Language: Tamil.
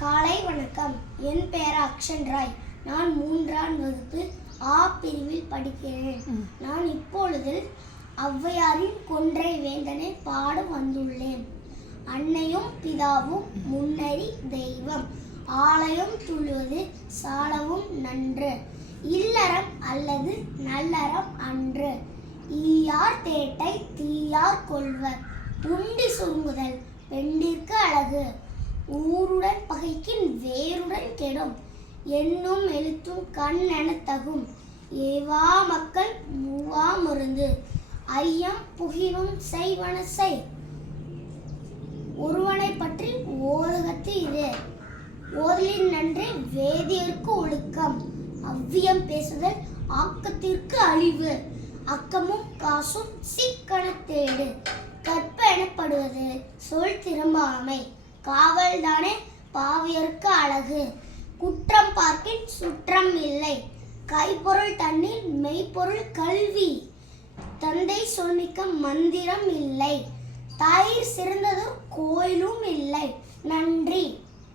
காலை வணக்கம். என் பெயர் அக்ஷன் ராய். நான் 3ஆம் வகுப்பு ஆ பிரிவில் படிக்கிறேன். நான் இப்பொழுது ஔவையாரின் கொன்றை வேந்தனை பாட வந்துள்ளேன். அன்னையும் பிதாவும் முன்னறி தெய்வம், ஆலயம் துழுவது சாலவும் நன்று, இல்லறம் அல்லது நல்லறம் அன்று, ஈயார் தேட்டை தீயார் கொள்வர், உண்டி சுருங்குதல் பெண்டிற்கு அழகு, ஊருடன் பகைக்கின் வேருடன் கெடும், எண்ணும் எழுத்தும் கண் எனத் தகும், ஏவா மக்கள் மூவா மருந்து, ஐயம் புகினும் செய்வன செய், ஒருவனை பற்றி ஓதுகத்து இது, ஓதலின் நன்றே வேதியர்க்கு ஒழுக்கம், அவ்வியம் பேசுதல் ஆக்கத்திற்கு அழிவு, அக்கமும் காசும் சிக்கனத் தேடு, கற்ப எனப்படுவது சொல் திரும்பாமை, காவல் தானே பாவியர்க்கு அழகு, குற்றம் பார்க்கின் சுற்றம் இல்லை, கைப்பொருள் தண்ணீர் மெய்ப்பொருள் கல்வி, தந்தை சொல்மிக்க மந்திரம் இல்லை, தாயிற் சிறந்ததொரு கோயிலும் இல்லை. நன்றி.